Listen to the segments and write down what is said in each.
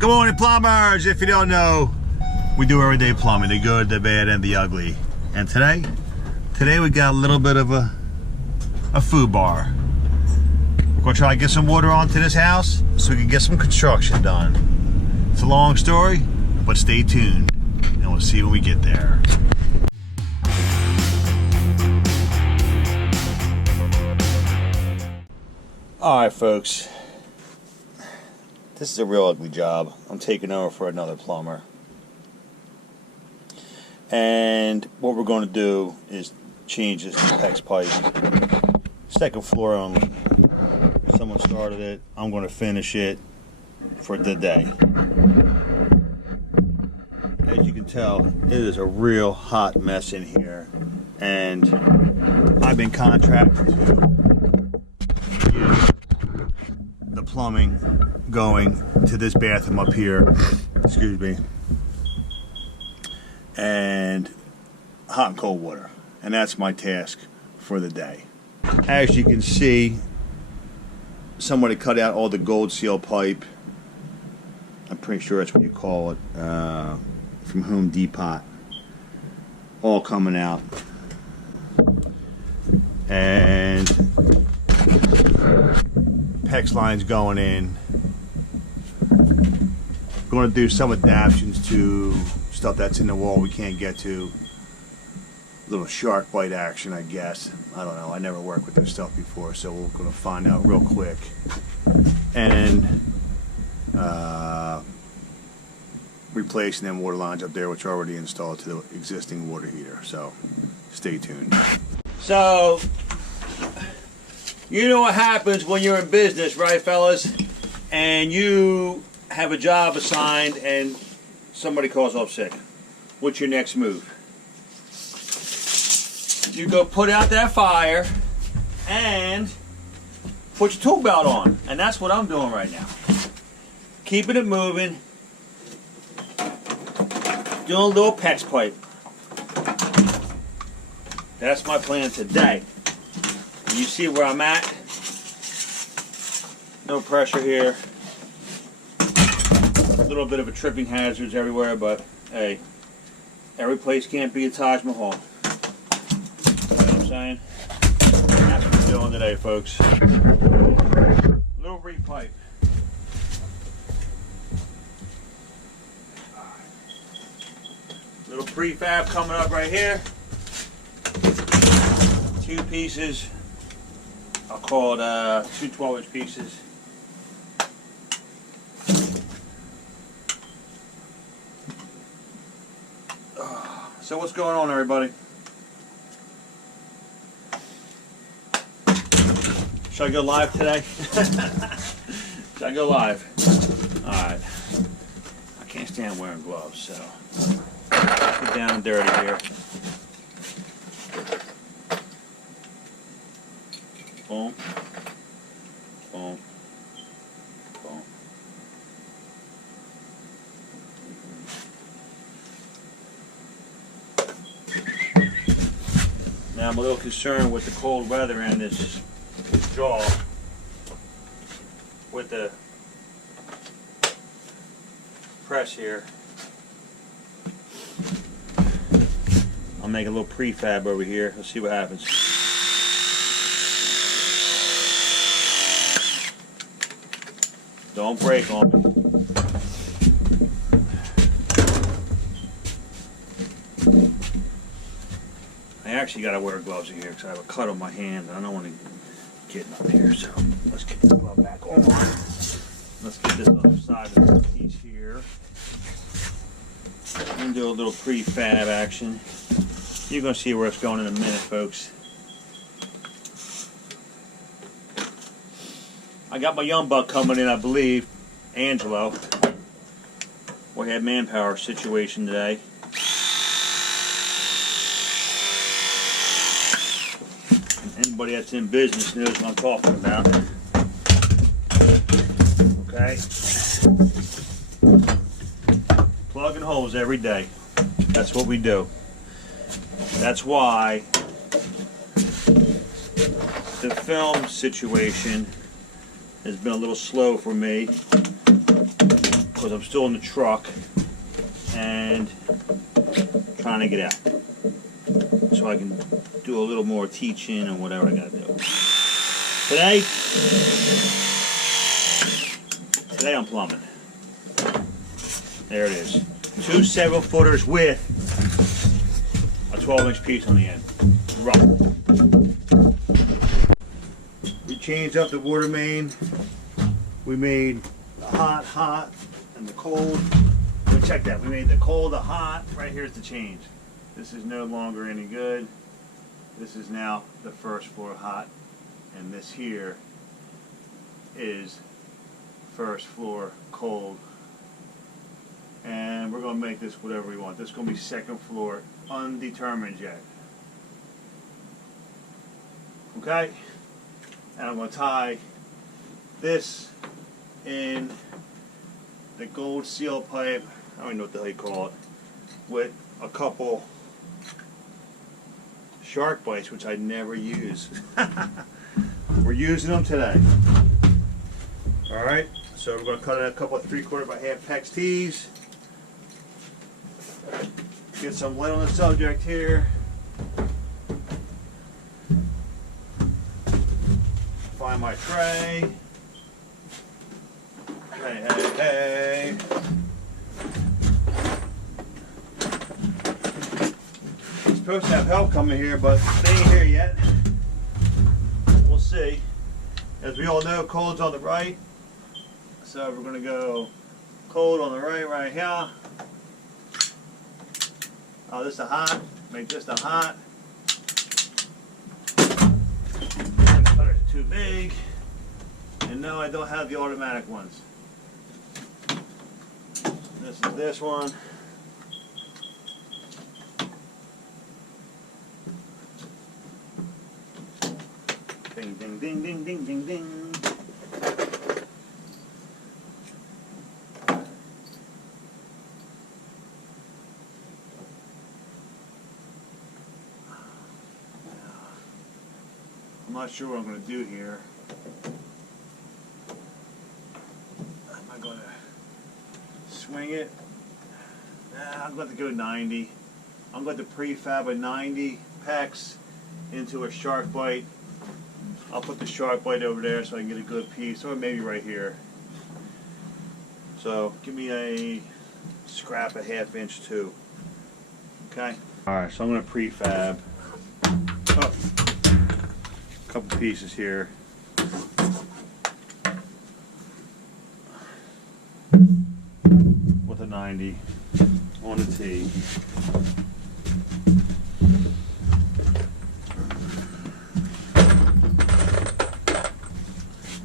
Good morning, plumbers. If you don't know, we do everyday plumbing, the good, the bad, and the ugly. And today we got a little bit of a food bar. We're gonna try to get some water onto this house so we can get some construction done. It's a long story, but stay tuned, and we'll see when we get there. All right, folks. This is a real ugly job. I'm taking over for another plumber. And what we're going to do is change this PEX pipe. Second floor only. Someone started it. I'm going to finish it for the day. As you can tell, it is a real hot mess in here. And I've been contracted to get the plumbing going to this bathroom up here, excuse me, and hot and cold water, and that's my task for the day. As you can see, somebody cut out all the gold seal pipe. I'm pretty sure that's what you call it, from Home Depot, all coming out, and PEX lines going in. Going to do some adaptations to stuff that's in the wall we can't get to. A little shark bite action, I guess. I don't know. I never worked with this stuff before, so we're going to find out real quick. And replacing them water lines up there, which are already installed to the existing water heater. So stay tuned. So you know what happens when you're in business, right, fellas? And you have a job assigned and somebody calls off sick. What's your next move? You go put out that fire and put your tool belt on. And that's what I'm doing right now. Keeping it moving. Doing a little PEX pipe. That's my plan today. You see where I'm at? No pressure here. A little bit of a tripping hazards everywhere, but hey, every place can't be a Taj Mahal. You know what I'm saying? That's what we're doing today, folks. Little repipe. Little prefab coming up right here. 2 pieces. I'll call it 2 12-inch pieces. So what's going on, everybody? Should I go live today? Should I go live? Alright. I can't stand wearing gloves, so get down and dirty here. Boom. Boom. Boom. Now I'm a little concerned with the cold weather and this jaw with the press here. I'll make a little prefab over here. Let's see what happens. Don't break on me. I actually got to wear gloves in here because I have a cut on my hand and I don't want to get up here. So let's get the glove back on. Let's get this other side of the piece here. And do a little prefab action. You're going to see where it's going in a minute, folks. I got my young buck coming in, I believe, Angelo. We had manpower situation today. And anybody that's in business knows what I'm talking about. Okay? Plugging holes every day. That's what we do. That's why the film situation has been a little slow for me. because I'm still in the truck and trying to get out, so I can do a little more teaching and whatever I gotta do. Today I'm plumbing. There it is. 2 7-footers with a 12-inch piece on the end. Rough. We changed up the water main. We made the hot, and the cold. But check that. We made the cold, the hot. Right here's the change. This is no longer any good. This is now the first floor hot, and this here is first floor cold. And we're going to make this whatever we want. This is going to be second floor, undetermined yet. Okay? And I'm going to tie this in the gold seal pipe, I don't even know what the hell you call it, with a couple shark bites, which I never use. We're using them today. Alright, so we're going to cut in a couple of 3/4 by half PEX tees. Get some light on the subject here. Find my tray. Hey. I'm supposed to have help coming here, but they ain't here yet. We'll see. As we all know, cold's on the right. So we're going to go cold on the right here. Oh, this is a hot. Make this a hot. The cutters are too big. And no, I don't have the automatic ones. This is this one. Ding, ding, ding, ding, ding, ding, ding. I'm not sure what I'm going to do here. Am I going to swing it? Nah, I'm going to go 90. I'm going to prefab a 90 PEX into a shark bite. I'll put the shark bite over there so I can get a good piece, or maybe right here. So give me a scrap a 1/2 inch too. Okay? Alright, so I'm going to prefab. Oh. Couple pieces here. With a 90 on a T.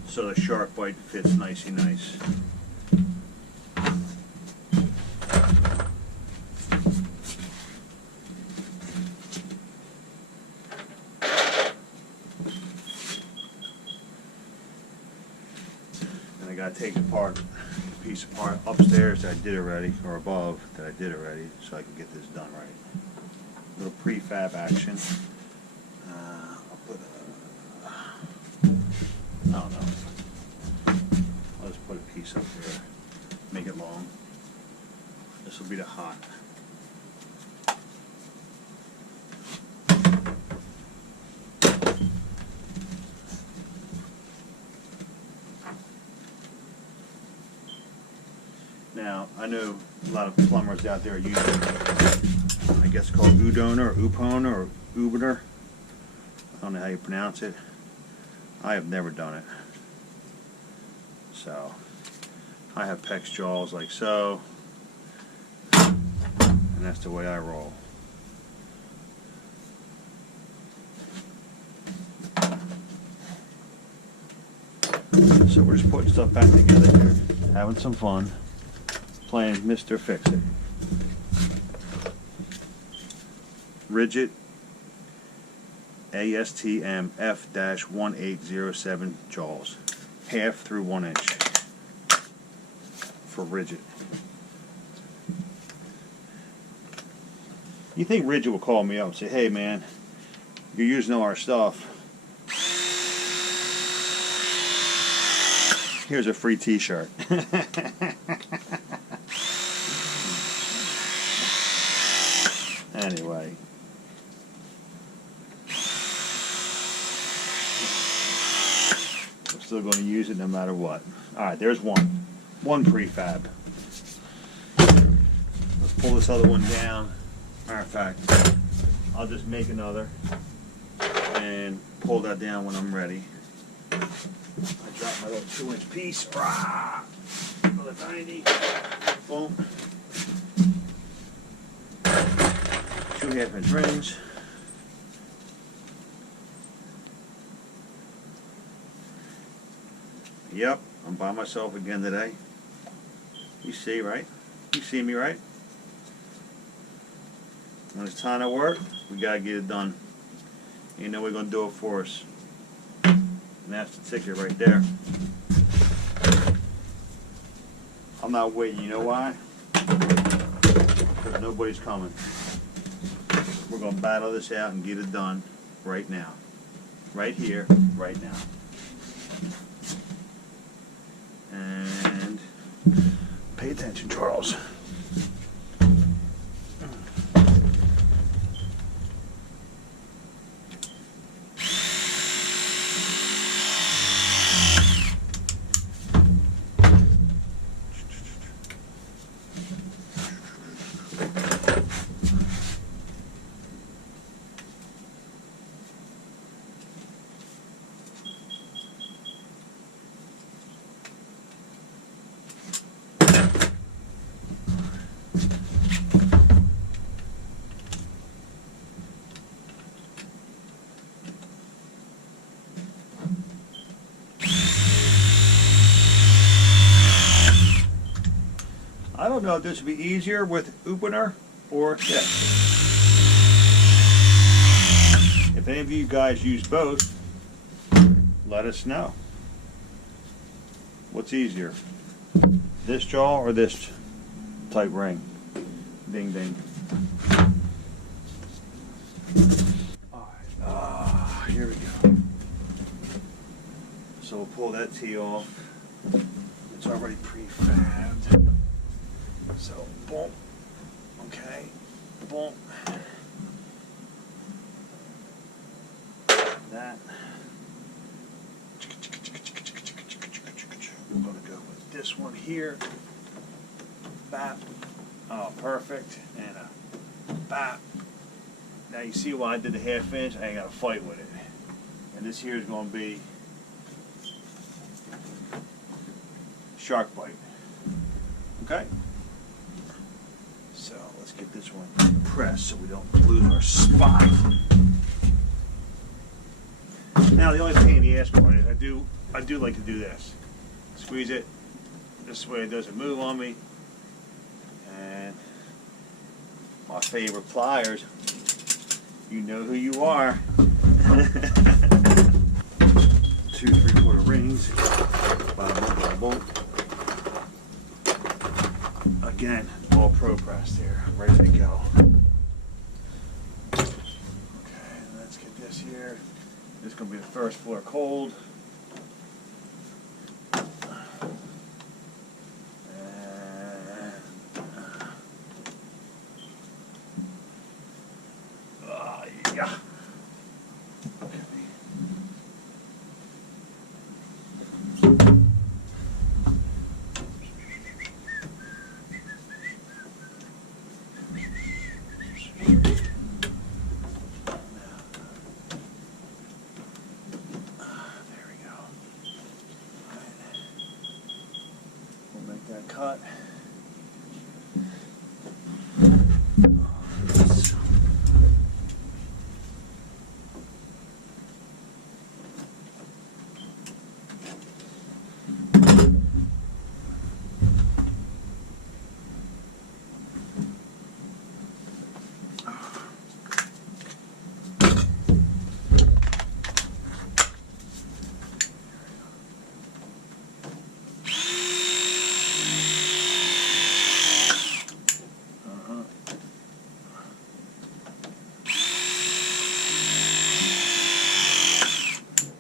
So the shark bite fits nicey nice. I gotta take the piece apart upstairs that I did already, or above that I did already, so I can get this done right. Little prefab action. I'll put I don't know. I'll just put a piece up there, make it long. This will be the hot. Now, I know a lot of plumbers out there are using, I guess called Udona or Upona or Ubener. I don't know how you pronounce it. I have never done it. So, I have PEX jaws like so, and that's the way I roll. So we're just putting stuff back together here, having some fun. Playing Mr. Fix-It. Rigid ASTM F-1807 jaws. 1/2 through 1 inch for rigid. You think Rigid will call me up and say, hey man, you're using all our stuff. Here's a free t-shirt. still going to use it no matter what. Alright, there's one prefab. Let's pull this other one down. Matter of fact, I'll just make another and pull that down when I'm ready. I dropped my little 2-inch piece. Another 90. Boom. 2 1/2-inch rings. Yep, I'm by myself again today. You see, right? You see me, right? When it's time to work, we gotta get it done. You know we're gonna do it for us. And that's the ticket right there. I'm not waiting, you know why? Because nobody's coming. We're gonna battle this out and get it done right now. Right here, right now. And pay attention, Charles. I don't know if this would be easier with opener or this. If any of you guys use both, let us know. What's easier? This jaw or this type ring? Ding ding. Alright, here we go. So we'll pull that T off. It's already prefabbed. So, boom, okay, boom, that. We're going to go with this one here, bap, oh, perfect, and a bap. Now you see why I did the 1/2 inch, I ain't got to fight with it. And this here is going to be shark bite, okay? So let's get this one pressed so we don't lose our spot. Now the only pain in the ass part is I do like to do this. Squeeze it this way, it doesn't move on me. And my favorite pliers, you know who you are. 2 3/4 rings. Bada boom, bada boom. Again, all pro pressed here, ready to go. Okay, let's get this here. This is going to be the first floor cold. Yeah. Okay. Cut.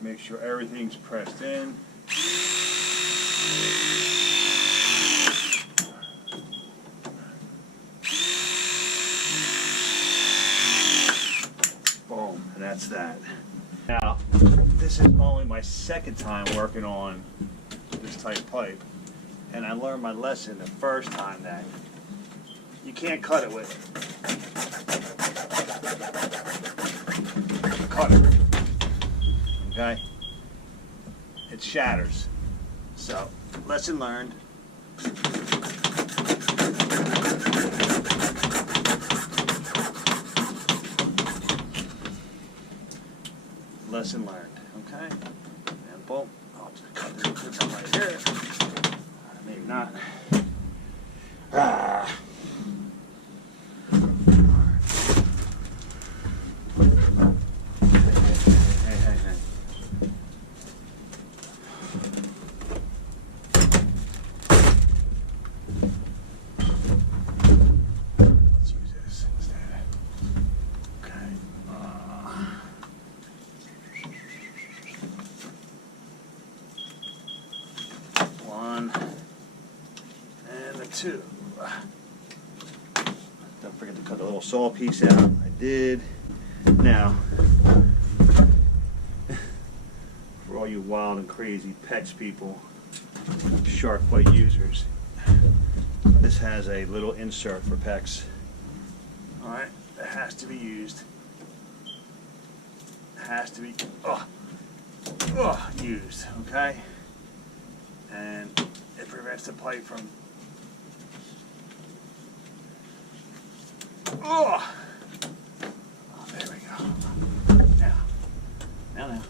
Make sure everything's pressed in. Boom, and that's that. Now, This is only my second time working on this type pipe, and I learned my lesson the first time that you can't cut it with a cutter. Okay? It shatters. So, lesson learned. Lesson learned. Okay? And boom. I'll just cut this right here. Maybe not. Ah. Two. Don't forget to cut the little saw piece out. I did. Now, for all you wild and crazy PEX people, shark plate users, this has a little insert for PEX. Alright, it has to be used. It has to be used, okay? And it prevents the pipe from oh, there we go. Now.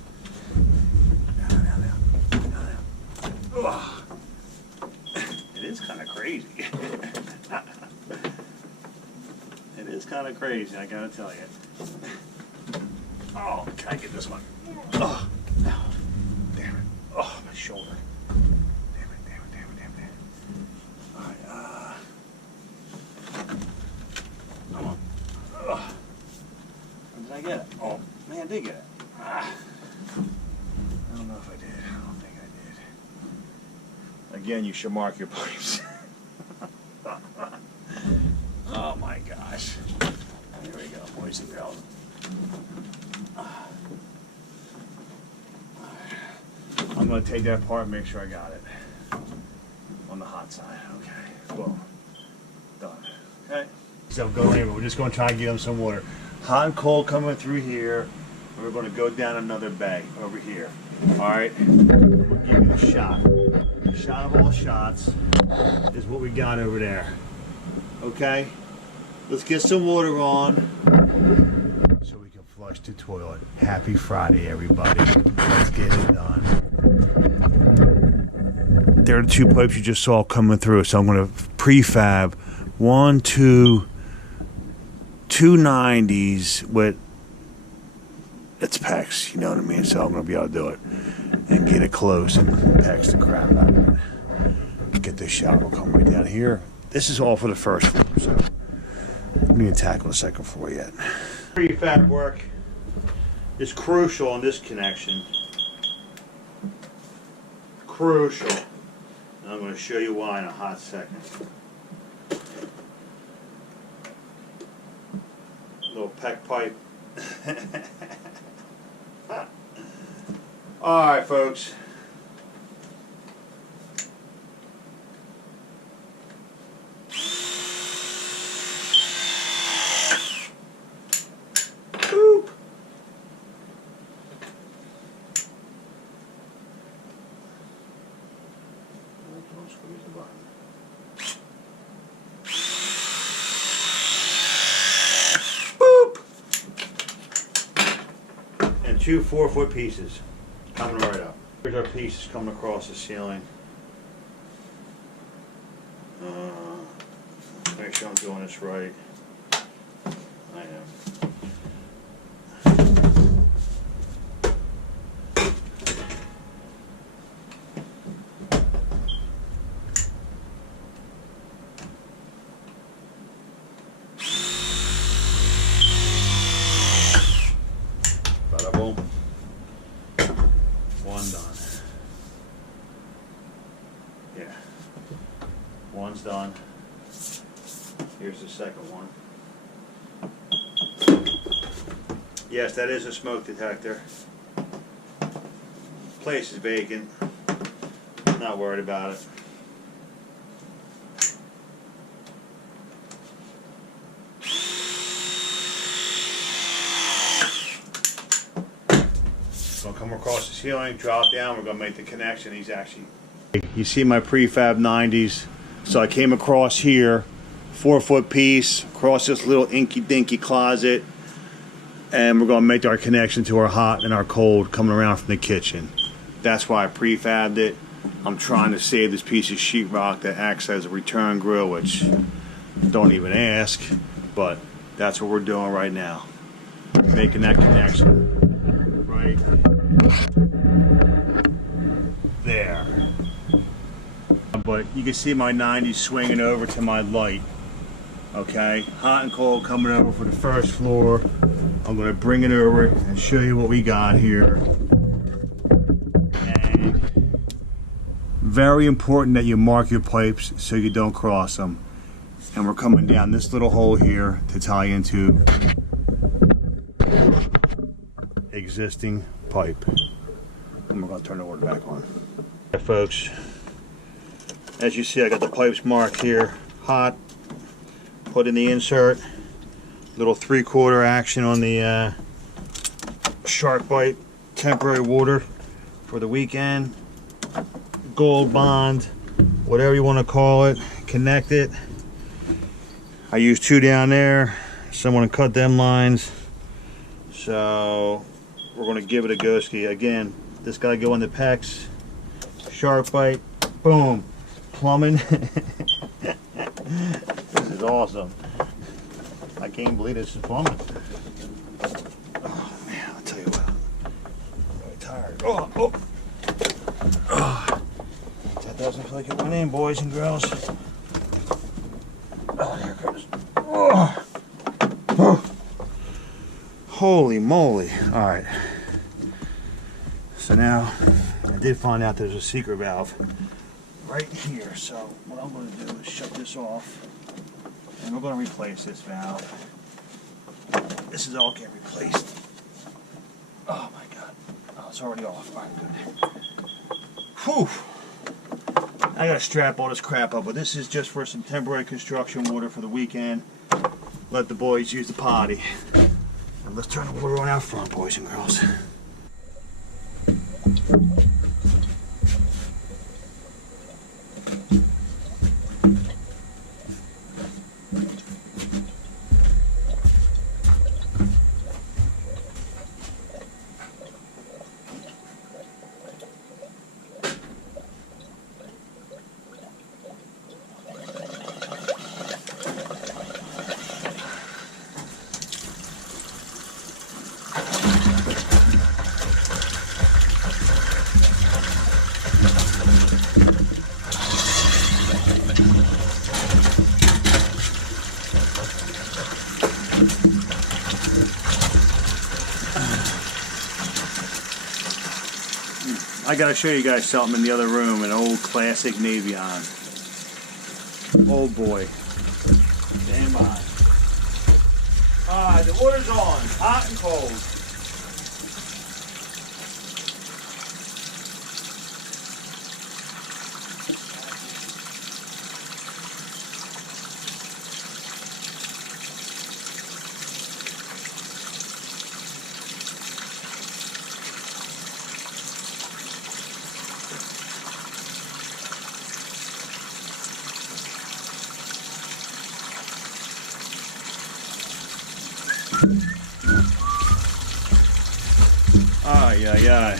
Oh. It is kind of crazy. It is kind of crazy, I gotta tell you. Oh, can I get this one? Oh, no. Damn it. Oh, my shoulder. Damn it. All right, come on. Ugh. When did I get it? Oh, man, I did get it. I don't know if I did. I don't think I did. Again, you should mark your pipes. Oh my gosh. Here we go, boys and girls. I'm going to take that apart and make sure I got it. On the hot side. Okay. Boom. Done. Okay. So go in, we're just going to try and give them some water. Hot and cold coming through here. We're going to go down another bay over here. Alright? We'll give you a shot. The shot of all shots is what we got over there. Okay? Let's get some water on so we can flush the toilet. Happy Friday, everybody. Let's get it done. There are the two pipes you just saw coming through. So I'm going to prefab 2 290s with it's PEX, you know what I mean? So I'm going to be able to do it and get it close and PEX the crap out of it. Get this shot. We'll come right down here. This is all for the first floor, so we didn't tackle the second floor yet. Prefab work is crucial on this connection. Crucial. And I'm going to show you why in a hot second. Little PEX pipe. Alright, folks. Boop. Don't squeeze the button. And 2 4-foot pieces coming right up. Here's our pieces coming across the ceiling. Make sure I'm doing this right. I am. Bada boom. One done. Yeah. One's done. Here's the second one. Yes, that is a smoke detector. place is vacant. Not worried about it. Gonna come across the ceiling, drop down, we're gonna make the connection. He's actually, you see my prefab 90s, so I came across here, 4-foot piece, across this little inky dinky closet, and we're gonna make our connection to our hot and our cold coming around from the kitchen. That's why I prefabbed it. I'm trying to save this piece of sheetrock that acts as a return grill, which don't even ask, but that's what we're doing right now. Making that connection right there. But you can see my 90 swinging over to my light. Okay, hot and cold coming over for the first floor. I'm going to bring it over and show you what we got here. And very important that you mark your pipes so you don't cross them. And we're coming down this little hole here to tie into existing pipe. And we're going to turn the water back on. Yeah, folks, as you see, I got the pipes marked here. Hot, put in the insert. Little 3/4 action on the shark bite, temporary water for the weekend. Gold bond, whatever you want to call it. Connect it. I used 2 down there. Someone cut them lines. So we're going to give it a go ski. Again, this got to go in the pecs. Shark bite, boom. Plumbing. This is awesome. I can't believe this is plumbing. Oh man, I'll tell you what. I'm really tired. Oh. That doesn't feel like it went in, boys and girls. Oh, here it goes. Oh. Holy moly. Alright. So now, I did find out there's a secret valve right here. So what I'm going to do is shut this off. And we're going to replace this valve. This is all getting replaced. Oh my god. Oh, it's already off. Alright, good. Whew. I gotta strap all this crap up, but this is just for some temporary construction water for the weekend. Let the boys use the potty. And let's turn the water on out front, boys and girls. I gotta show you guys something in the other room, an old classic Navion. Old boy. Stand by. Alright, the water's on, hot and cold. Ay, ay, ay.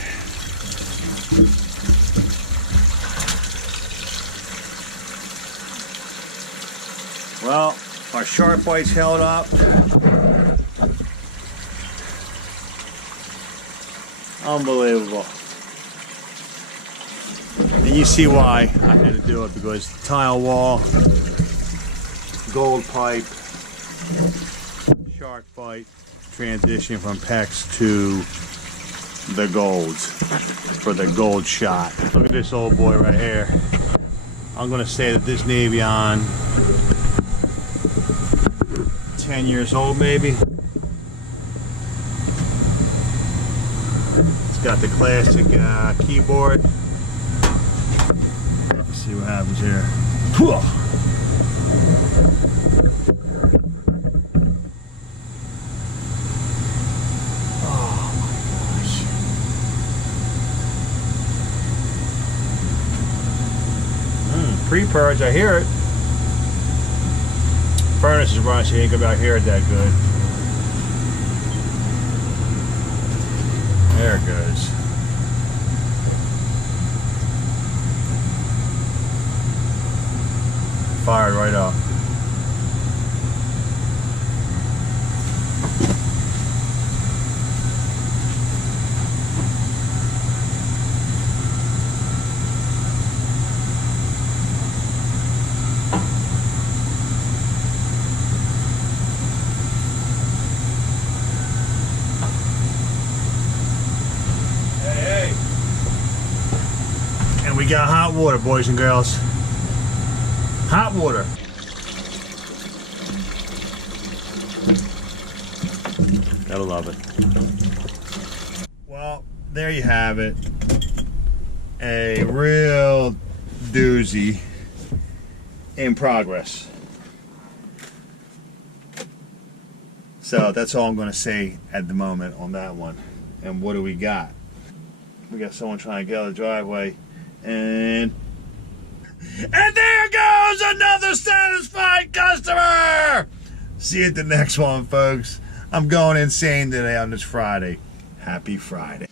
Well, our sharp bites held up. Unbelievable. And you see why I had to do it, because tile wall, gold pipe, shark bite, transition from PEX to the golds for the gold shot. Look at this old boy right here. I'm gonna say that this Navion, 10 years old maybe. It's got the classic keyboard. Let's see what happens here. Oh my gosh. Pre-purge, I hear it. Furnace is running, so you ain't gonna be able to hear it that good. There it goes. Fired right up. We got hot water, boys and girls. Hot water. Gotta love it. Well, there you have it. A real doozy in progress. So that's all I'm going to say at the moment on that one. And what do we got? We got someone trying to get out of the driveway. And there goes another satisfied customer! See you at the next one, folks. I'm going insane today on this Friday. Happy Friday.